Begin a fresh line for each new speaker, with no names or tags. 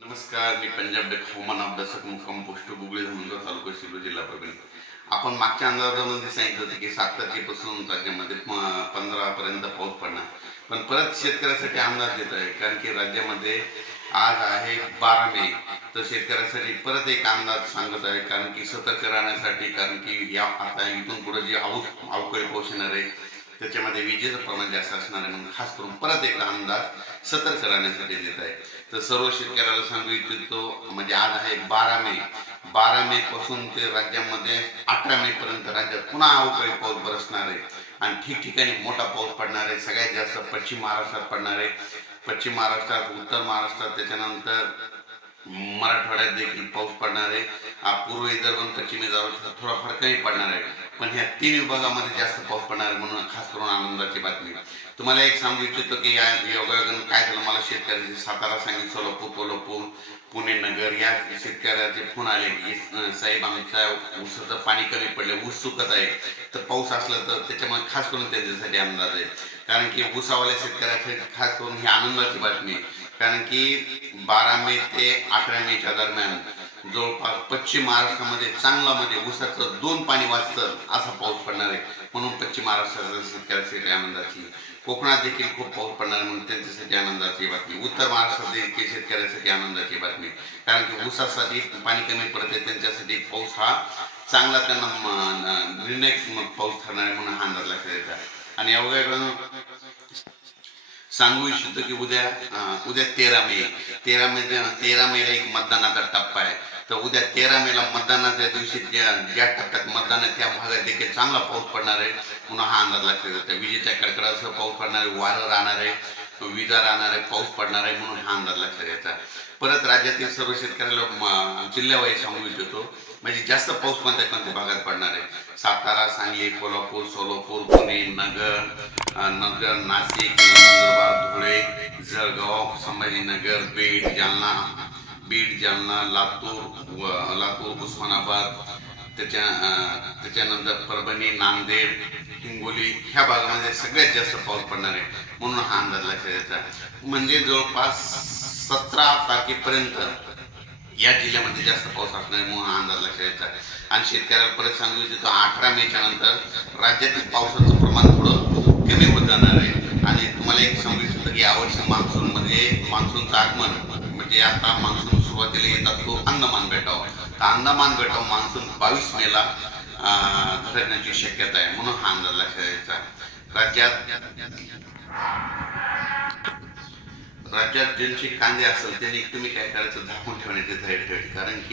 नमस्कार मी पंजाब डेक हवामान अभ्यासक मुक्काम पोस्ट गुगळे धनुंजा तालुका शिरूर जिल्हा परभणी आपण मागच्या अंदाजामध्ये सांगितलं होतं की सात तारखेपासून राज्यामध्ये पंधरा पर्यंत पाऊस पडणार. पण परत शेतकऱ्यासाठी अंदाज देत आहे कारण की राज्यामध्ये आज आहे बारा मे. तर शेतकऱ्यासाठी परत एक अंदाज सांगत आहे कारण की सतर्क राहण्यासाठी कारण की या आता इथून पुढे जे अवकाळी पाऊस येणार आहे त्याच्यामध्ये विजेचं प्रमाण जास्त असणार आहे. म्हणून खास करून परत एक अंदाज सतर्क राहण्यासाठी देत आहे. तर सर्व शेतकऱ्याला सांगू इच्छितो म्हणजे आज आहे बारा मे. बारा मे पासून ते राज्यामध्ये अठरा मे पर्यंत राज्यात पुन्हा अवकाळी पाऊस बरसणार आहे. आणि ठिकठिकाणी मोठा पाऊस पडणार आहे. सगळ्यात जास्त पश्चिम महाराष्ट्रात पडणार आहे. पश्चिम महाराष्ट्रात उत्तर महाराष्ट्रात त्याच्यानंतर मराठवाड्यात देखील पाऊस पडणार आहे. हा पूर्व विदर्भ आणि पश्चिम विदर्भात थोडाफार कमी पडणार आहे. पण ह्या तीन विभागामध्ये जास्त पाऊस पडणार म्हणून खास करून आनंदाची बातमी. तुम्हाला एक सांगू इच्छितो की या योगायोगानं काय झालं? मला शेतकऱ्याचे सातारा सांगितलं सोलापूर कोल्हापूर पुणे नगर या शेतकऱ्याचे फोन आले. की साहेब आमच्या ऊसाचं पाणी कमी पडलं ऊस सुकत आहे. तर पाऊस असला तर त्याच्यामुळे खास करून त्यांच्यासाठी अंदाज आहे. कारण की ऊसावाल्या शेतकऱ्यासाठी खास करून ही आनंदाची बातमी आहे. कारण की बारा मे ते अठरा मेच्या दरम्यान जवळपास पश्चिम महाराष्ट्रामध्ये चांगला म्हणजे ऊसाचं दोन पाणी वाचतं असा पाऊस पडणार आहे. म्हणून पश्चिम महाराष्ट्राचा शेतकऱ्यासाठी आनंदाची कोकणात देखील खूप पाऊस पडणार आहे म्हणून त्यांच्यासाठी आनंदाची बातमी. उत्तर महाराष्ट्रात देखील शेतकऱ्यासाठी आनंदाची बातमी. कारण की ऊसासाठी पाणी कमी पडत आहे त्यांच्यासाठी पाऊस हा चांगला त्यांना निर्णय पाऊस ठरणार आहे म्हणून हा अंदाज लक्षात येतात आणि अवघ्या सांगू इच्छितो की उद्या उद्या तेरा मे. तेरा मे तेरा मेला एक मतदानाचा टप्पा आहे. तर उद्या तेरा मेला मतदानाच्या दिवशी ज्या ज्या टप्प्यात मतदान आहे त्या भागात देखील चांगला पाऊस पडणार आहे. म्हणून हा अंदाज लक्षात येतो. विजेच्या कडकडासह पाऊस पडणार आहे वारं राहणार आहे विजा राहणार आहे पाऊस पडणार आहे म्हणून हा अंदाज लक्षात घ्यायचा परत राज्यातील सर्व शेतकऱ्याला जिल्ह्यावाईज सांगू इच्छितो म्हणजे जास्त पाऊस कोणत्या कोणत्या भागात पडणार आहे? सातारा सांगली कोल्हापूर सोलापूर पुणे नगर नगर नाशिक नंदुरबार संभाजीनगर बीड जालना. बीड जालना लातूर व लातूर उस्मानाबाद. त्याच्या त्याच्यानंतर परभणी नांदेड हिंगोली ह्या भागामध्ये सगळ्यात जास्त पाऊस पडणार आहे म्हणून हा अंदाज लक्षात येतात म्हणजे जवळपास सतरा तारखेपर्यंत या जिल्ह्यामध्ये जास्त पाऊस असणार आहे म्हणून हा अंदाज लक्षात येतात आणि शेतकऱ्याला परत सांगू इच्छितो अठरा मेच्या नंतर राज्यातील पावसाचं प्रमाण थोडं कमी होत जाणार आहे. आणि तुम्हाला एक सांगू इच्छितो की यावर्षी मान्सून म्हणजे मान्सूनचं आगमन. म्हणजे आता मान्सून सुरुवातीला येतात तो अंदमान बेटाव. तर अंदमान बेटाव मान्सून बावीस मेला धरण्याची शक्यता आहे म्हणून हा अंदाज लक्षात यायचा राज्यात राज्यात ज्यांचे कांदे असेल त्यांनी तुम्ही काय करायचं? झाकून ठेवण्याची धैर्य ठेवायची कारण की